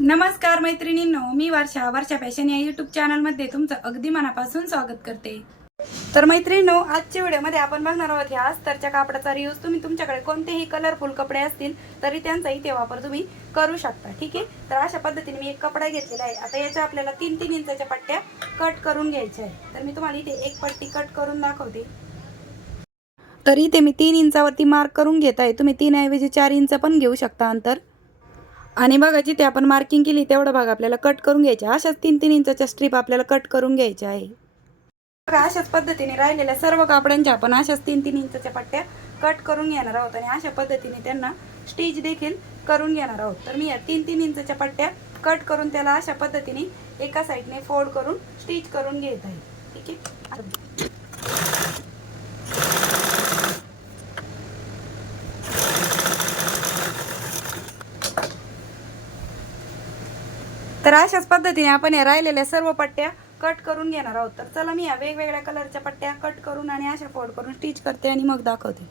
नमस्कार मैत्रिणींनो मी वर्षा. वर्षा फॅशन या युट्यूब चॅनलमध्ये तुमचं अगदी मनापासून स्वागत करते. तर मैत्रिणींनो आजच्या व्हिडिओमध्ये आपण बघणार आहोत ह्या अस्तरच्या कापडाचा रियूज तुम्ही तुमच्याकडे कोणतेही कलरफुल कपडे असतील तरी त्यांचा इथे वापर तुम्ही करू शकता ठीक आहे? तर अशा पद्धतीने मी एक कपडा घेतलेला आहे. आता याच्या आपल्याला तीन तीन इंचाच्या पट्ट्या कट करून घ्यायच्या आहे तर मी तुम्हाला इथे एक पट्टी कट करून दाखवते. तर इथे मी तीन इंचावरती मार्क करून घेत आहे. तुम्ही तीन ऐवजी चार इंच पण घेऊ शकता अंतर. आणि बघा जिथे आपण मार्किंग केली तेवढा भाग आपल्याला कट करून घ्यायचा अशाच तीन तीन इंचाच्या स्ट्रीप आपल्याला कट करून घ्यायच्या आहे. बघा अशाच पद्धतीने राहिलेल्या सर्व कापडांच्या आपण अशाच तीन तीन इंचाच्या पट्ट्या कट करून घेणार आहोत आणि अशा पद्धतीने त्यांना स्टिच देखील करून घेणार आहोत. तर मी या तीन तीन इंचाच्या पट्ट्या कट करून त्याला अशा पद्धतीने एका साईडने फोल्ड करून स्टिच करून घेत आहे. ठीक आहे? तर अशाच पद्धतीने आपण या राहिलेल्या सर्व पट्ट्या कट करून घेणार आहोत. तर चला मी या वेगवेगळ्या कलरच्या पट्ट्या कट करून आणि अशा फोल्ड करून स्टिच करते आणि मग दाखवते.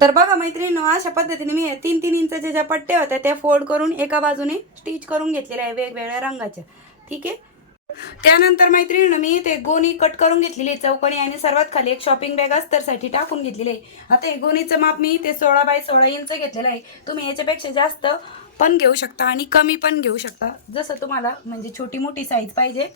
तर बघा मैत्रिणींनो अशा पद्धतीने मी तीन तीन इंचाच्या ज्या पट्ट्या होत्या त्या फोल्ड करून एका बाजूने स्टिच करून घेतलेल्या आहे वेगवेगळ्या रंगाच्या. ठीक आहे? त्यानंतर मैत्रिणीनं मी ते गोणी कट करून घेतलेली आहे. चौकोनी आणि सर्वात खाली एक शॉपिंग बॅग अस्तरसाठी टाकून घेतलेली आहे. आता हे गोणीचं माप मी ते सोळा बाय सोळा इंच घेतलेलं आहे. तुम्ही याच्यापेक्षा जास्त पण घेऊ शकता आणि कमी पण घेऊ शकता. जसं तुम्हाला म्हणजे छोटी मोठी साईज पाहिजे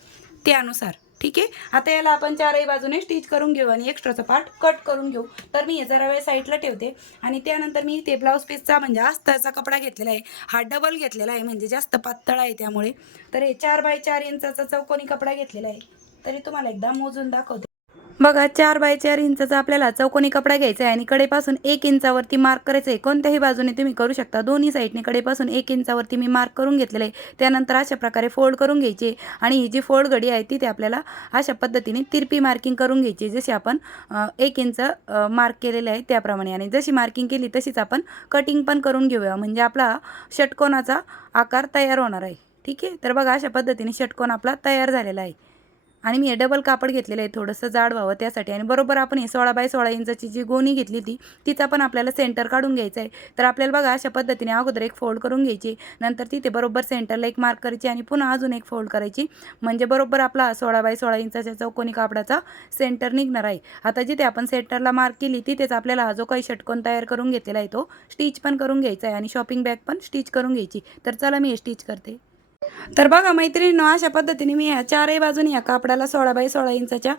त्यानुसार. ठीक आहे? आता याला आपण चारही बाजूने स्टिच करून घेऊ आणि एक्स्ट्राचा पार्ट कट करून घेऊ. तर मी हे जरा वेळ साईडला ठेवते. आणि त्यानंतर मी ते ब्लाऊज पीसचा म्हणजे अस्तरचा कपडा घेतलेला आहे. हा डबल घेतलेला आहे म्हणजे जास्त पातळ आहे त्यामुळे. तर हे चार बाय चार इंचाचा चौकोनी कपडा घेतलेला आहे. तरी तुम्हाला एकदा मोजून दाखवते. बघा चार बाय चार इंचाचा आपल्याला चौकोनी कपडा घ्यायचा आहे आणि कडेपासून एक इंचावरती मार्क करायचं आहे कोणत्याही बाजूने तुम्ही करू शकता. दोन्ही साईडने कडेपासून एक इंचावरती मी मार्क करून घेतलेलं आहे. त्यानंतर अशा प्रकारे फोल्ड करून घ्यायची. आणि ही जी फोल्ड घडी आहे तिथे आपल्याला अशा पद्धतीने तिरपी मार्किंग करून घ्यायची. जशी आपण एक इंच मार्क केलेले आहे त्याप्रमाणे. आणि जशी मार्किंग केली तशीच आपण कटिंग पण करून घेऊया. म्हणजे आपला षटकोनाचा आकार तयार होणार आहे. ठीक आहे? तर बघा अशा पद्धतीने षटकोन आपला तयार झालेला आहे. आणि मी हे डबल कापड घेतलेलं आहे थोडंसं जाड व्हावं त्यासाठी. आणि बरोबर आपण हे सोळा बाय सोळा इंचाची जी गोणी घेतली ती तिचा पण आपल्याला सेंटर काढून घ्यायचं आहे. तर आपल्याला बघा अशा पद्धतीने अगोदर एक फोल्ड करून घ्यायची. नंतर तिथे बरोबर सेंटरला एक मार्क करायची आणि पुन्हा अजून एक फोल्ड करायची. म्हणजे बरोबर आपला सोळा बाय सोळा इंचाच्या चौकोनी कापडाचा सेंटर निघणार आहे. आता जिथे आपण सेंटरला मार्क केली तिथेच आपल्याला हा जो काही षटकोन तयार करून घेतलेला आहे तो स्टिच पण करून घ्यायचा आहे आणि शॉपिंग बॅग पण स्टिच करून घ्यायची. तर चला मी हे स्टिच करते. तर बघा मैत्रिणी अशा पद्धतीने मी ह्या चारही बाजूने या कापडाला सोळा बाय सोळा इंचाच्या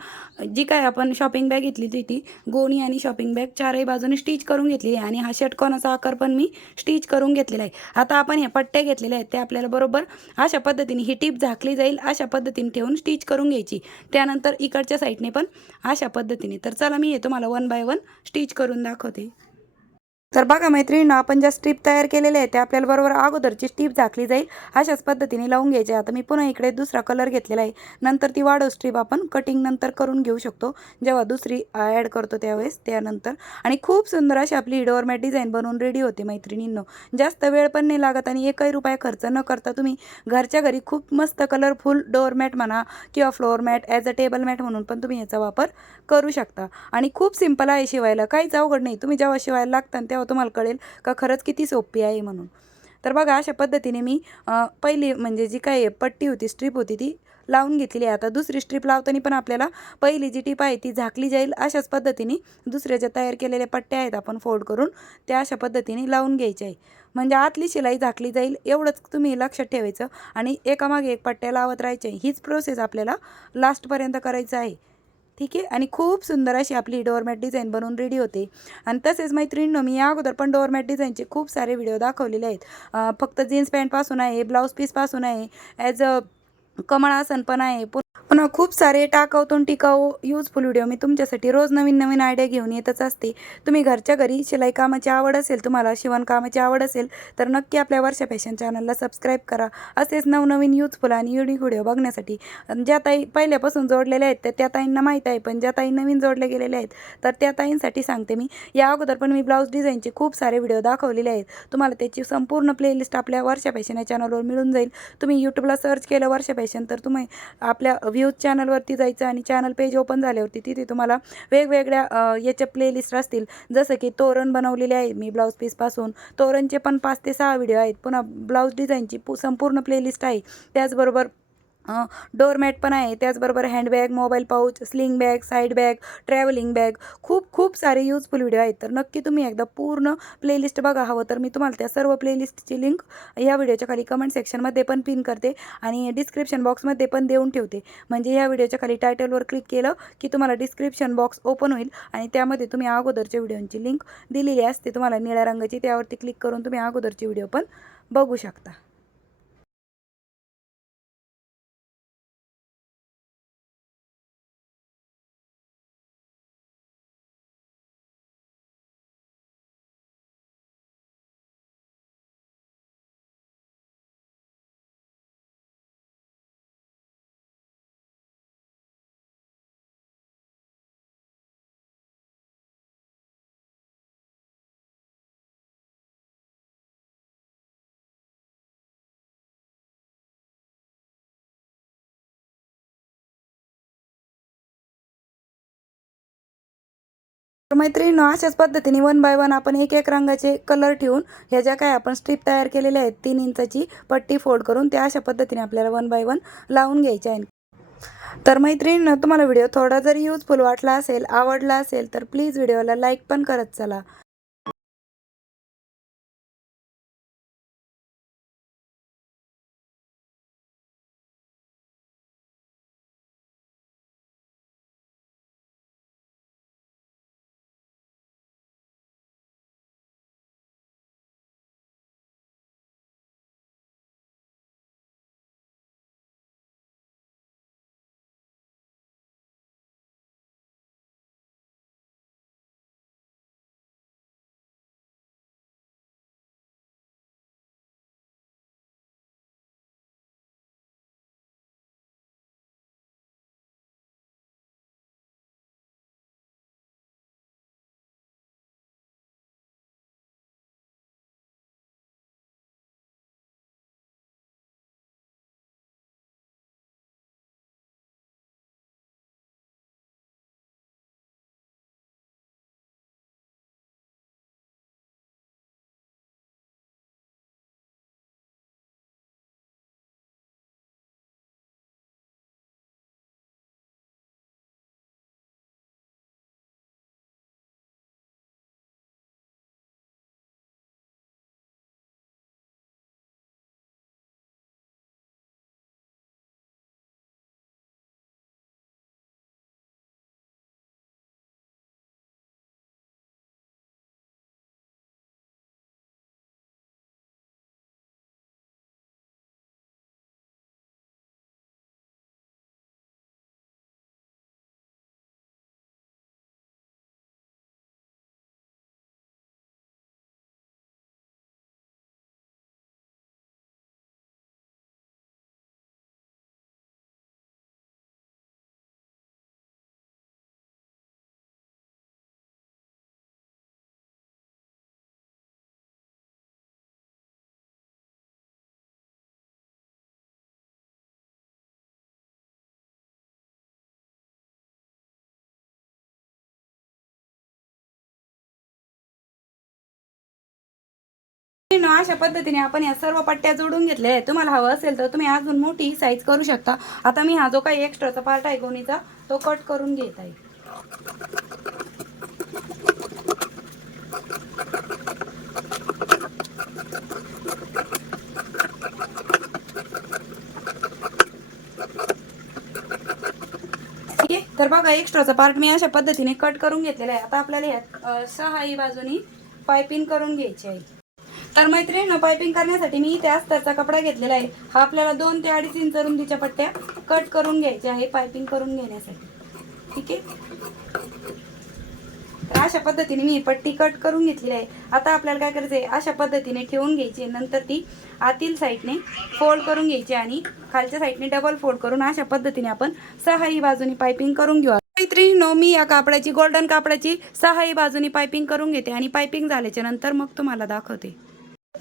जी काय आपण शॉपिंग बॅग घेतली होती ती गोणी आणि शॉपिंग बॅग चारही बाजूने स्टिच करून घेतली आहे. आणि हा षटकोनाचा आकार पण मी स्टिच करून घेतलेला आहे. आता आपण हे पट्ट्या घेतलेल्या आहेत ते आपल्याला बरोबर अशा पद्धतीने ही टीप झाकली जाईल अशा पद्धतीने ठेवून स्टिच करून घ्यायची. त्यानंतर इकडच्या साईडने पण अशा पद्धतीने. तर चला मी हे तुम्हाला वन बाय वन स्टिच करून दाखवते. तर बघा मैत्रिणीनं आपण ज्या स्ट्रीप तयार केलेल्या आहेत त्या आपल्याला बरोबर अगोदरची स्ट्रीप झाकली जाईल. अशाच पद्धतीने लावून घ्यायची. आता मी पुन्हा इकडे दुसरा कलर घेतलेला आहे. नंतर ती वाढव स्ट्रीप आपण कटिंग नंतर करून घेऊ शकतो. जेव्हा दुसरी ॲड करतो त्यावेळेस त्यानंतर. आणि खूप सुंदर अशी आपली डोअरमॅट डिझाईन बनवून रेडी होते मैत्रिणींनो. जास्त वेळ पण नाही लागत आणि एकही रुपया खर्च न करता तुम्ही घरच्या घरी खूप मस्त कलरफुल डोअरमॅट म्हणा किंवा floor mat as a table mat म्हणून पण तुम्ही याचा वापर करू शकता. आणि खूप सिंपल आहे शिवायला. काहीच अवघड नाही. तुम्ही जेव्हा शिवायला लागता तेव्हा तुम्हाला कळेल का खरंच किती सोपी आहे म्हणून. तर बघा अशा पद्धतीने मी पहिली म्हणजे जी काही पट्टी होती स्ट्रीप होती ती लावून घेतलेली आहे. आता दुसरी स्ट्रीप लावताना पण आपल्याला पहिली जी टीप आहे ती झाकली जाईल. अशाच पद्धतीने दुसऱ्या ज्या तयार केलेल्या पट्ट्या आहेत आपण फोल्ड करून त्या अशा पद्धतीने लावून घ्यायच्या आहे. म्हणजे आतली शिलाई झाकली जाईल एवढंच तुम्ही लक्षात ठेवायचं. आणि एकामागे एक पट्ट्या लावत राहायच्या हीच प्रोसेस आपल्याला लास्टपर्यंत करायचं आहे. ठीक आहे? आणि खूप सुंदर अशी आपली डोअरमॅट डिझाईन बनवून रेडी होते. आणि तसेच मैत्रिणींनो मी या अगोदर पण डोअरमॅट डिझाईनचे खूप सारे व्हिडिओ दाखवलेले आहेत. फक्त जीन्स पॅन्टपासून आहे ब्लाऊज पीसपासून आहे ॲज अ कमळासन पण आहे पुन्हा खूप सारे टाकाऊतून टिकाऊ यूजफुल व्हिडिओ मी तुमच्यासाठी रोज नवीन नवीन आयडिया घेऊन येतच असते. तुम्ही घरच्या घरी शिलाई कामाची आवड असेल तुम्हाला शिवणकामाची आवड असेल तर नक्की आपल्या वर्षा फॅशन चॅनलला सबस्क्राईब करा. असेच नवनवीन यूजफुल आणि युनिक व्हिडिओ बघण्यासाठी. ज्या ताई पहिल्यापासून जोडलेल्या आहेत तर त्या ताईंना माहीत आहे पण ज्या ताई नवीन जोडले गेलेले आहेत तर त्या ताईंसाठी सांगते मी. या अगोदर पण मी ब्लाऊज डिझाईनचे खूप सारे व्हिडिओ दाखवलेले आहेत. तुम्हाला त्याची संपूर्ण प्लेलिस्ट आपल्या वर्षा फॅशन या चॅनलवर मिळून जाईल. तुम्ही यूट्यूबला सर्च केलं वर्षा फॅशन तर तुम्ही आपल्या व्ह्यूज चॅनलवरती जायचं आणि चॅनल पेज ओपन झाल्यावरती तिथे तुम्हाला वेगवेगळ्या याच्या प्लेलिस्ट असतील. जसं की तोरण बनवलेले आहे मी ब्लाऊज पीसपासून तोरणचे पण पाच ते सहा व्हिडिओ आहेत. पुन्हा ब्लाऊज डिझाईनची पू संपूर्ण प्लेलिस्ट आहे. त्याचबरोबर डोरमॅट पण आहे. त्याचबरोबर handbag mobile pouch sling bag side bag travelling bag खूप खूप सारे यूजफुल व्हिडिओ आहेत. तर नक्की तुम्ही एकदा पूर्ण प्लेलिस्ट बघा हवं. तर मी तुम्हाला त्या सर्व प्लेलिस्टची लिंक या व्हिडिओच्या खाली कमेंट सेक्शनमध्ये पण पिन करते आणि डिस्क्रिप्शन बॉक्समध्ये पण देऊन ठेवते. म्हणजे या व्हिडिओच्या खाली टायटलवर क्लिक केलं की तुम्हाला डिस्क्रिप्शन बॉक्स ओपन होईल आणि त्यामध्ये तुम्ही अगोदरच्या व्हिडिओची लिंक दिलेली असते. तुम्हाला निळ्या रंगाची त्यावरती क्लिक करून तुम्ही अगोदरची व्हिडिओ पण बघू शकता. तर मैत्रिणींनो अशाच पद्धतीने वन बाय वन आपण एक एक रंगाचे कलर ठेवून ह्या ज्या काय आपण स्ट्रीप तयार केलेल्या आहेत तीन इंचाची पट्टी फोल्ड करून त्या अशा पद्धतीने आपल्याला वन बाय वन लावून घ्यायचे आहे तर मैत्रिणींनो तुम्हाला व्हिडिओ थोडा जरी युजफुल वाटला असेल आवडला असेल तर प्लीज व्हिडिओला लाईक पण करत चला. मित्रांनो, अशा पद्धतीने आपण या सर्व पट्ट्या जोडून घेतल्या आहेत. तुम्हाला हवं असेल तर तुम्ही अजून मोठी साईज करू शकता. आता मी हा जो काही एक्स्ट्राचा पार्ट आहे गोणीचा तो कट करून घेत आहे. ठीक आहे तर बघा एक्स्ट्राचा पार्ट मी अशा पद्धतीने कट करून घेतलेला आहे. आता आपल्याला ह्या सहाही बाजूनी पायपिंग करून घ्यायची आहे. तर मैत्रिणीनं पायपिंग करण्यासाठी मी इथे अस्तरचा कपडा घेतलेला आहे. हा आपल्याला दोन ते अडीच इंच रुंदीच्या पट्ट्या कट करून घ्यायच्या आहे पायपिंग करून घेण्यासाठी. ठीक आहे? तर अशा पद्धतीने मी पट्टी कट करून घेतलेली आहे. आता आपल्याला काय करायचं आहे अशा पद्धतीने ठेवून घ्यायची नंतर ती आतील साईडने फोल्ड करून घ्यायची आणि खालच्या साईडने डबल फोल्ड करून अशा पद्धतीने आपण सहाही बाजूनी पायपिंग करून घेऊ. मैत्रिणीनो मी या कापडाची गोल्डन कापडाची सहाही बाजूनी पायपिंग करून घेते आणि पायपिंग झाल्याच्यानंतर मग तुम्हाला दाखवते.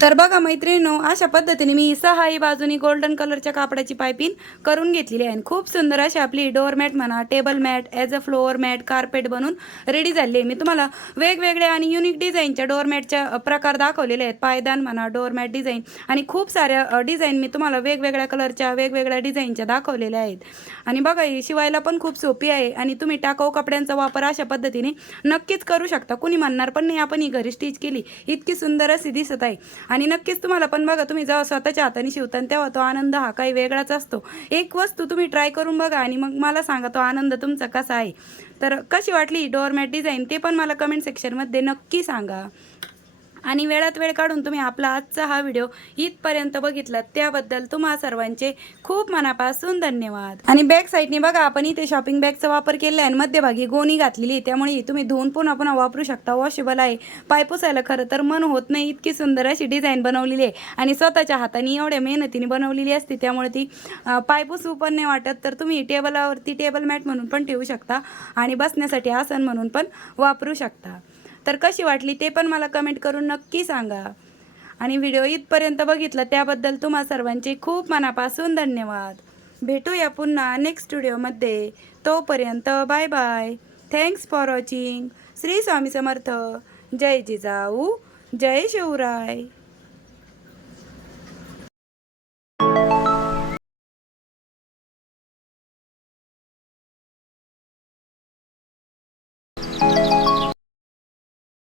तर बघा मैत्रिणीनो अशा पद्धतीने मी सहाही बाजूनी गोल्डन कलरच्या कापडाची पायपिंग करून घेतलेली आहे. आणि खूप सुंदर अशी आपली डोअरमॅट म्हणा table mat as a floor mat carpet बनून रेडी झाली आहे. मी तुम्हाला वेगवेगळ्या आणि युनिक डिझाईनच्या डोअरमॅटच्या प्रकार दाखवलेले आहेत. पायदान म्हणा डोअर मॅट डिझाईन आणि खूप साऱ्या डिझाईन मी तुम्हाला वेगवेगळ्या कलरच्या वेगवेगळ्या डिझाईनच्या दाखवलेल्या आहेत. आणि बघा ही शिवायला पण खूप सोपी आहे आणि तुम्ही टाकाऊ कपड्यांचा वापर अशा पद्धतीने नक्कीच करू शकता. कुणी म्हणणार पण नाही आपण ही घरी स्टिच केली. इतकी सुंदर अशी दिसत आहे. आणि नक्कीच तुम्हाला पण बघा तुम्ही जेव्हा स्वतःच्या हाताने शिवता तेव्हा तो आनंद हा काही वेगळाच असतो. एक वस्तू तुम्ही ट्राय करून बघा आणि मग मला सांगा तो आनंद तुमचा कसा आहे? तर कशी वाटली डोअरमॅट डिझाईन ते पण मला कमेंट सेक्शनमध्ये नक्की सांगा. आणि वेळात वेळ काढून तुम्ही आपला आजचा हा व्हिडिओ इथपर्यंत बघितला त्याबद्दल तुम्हा सर्वांचे खूप मनापासून धन्यवाद. आणि बॅक साईडने बघा आपण इथे शॉपिंग बॅगचा वापर केला आहे आणि मध्यभागी गोणी घातलेली आहे त्यामुळे तुम्ही धुवून पुन्हा पुन्हा वापरू शकता. वॉशेबल आहे. पाय पुसायला खरं तर मन होत नाही इतकी सुंदर अशी डिझाईन बनवलेली आहे. आणि स्वतःच्या हाताने एवढ्या मेहनतीने बनवलेली असते त्यामुळे ती पाय पुसू पण नाही वाटत तर तुम्ही टेबलावरती टेबल मॅट म्हणून पण ठेवू शकता आणि बसण्यासाठी आसन म्हणून पण वापरू शकता. तर कशी वाटली ते पण मला कमेंट करून नक्की सांगा. आणि व्हिडिओ इथपर्यंत बघितला त्याबद्दल तुम्हा सर्वांचे खूप मनापासून धन्यवाद. भेटूया पुन्हा नेक्स्ट व्हिडिओमध्ये तोपर्यंत bye bye thanks for watching Shri Swami Samarth. जय जिजाऊ. जय शिवराय.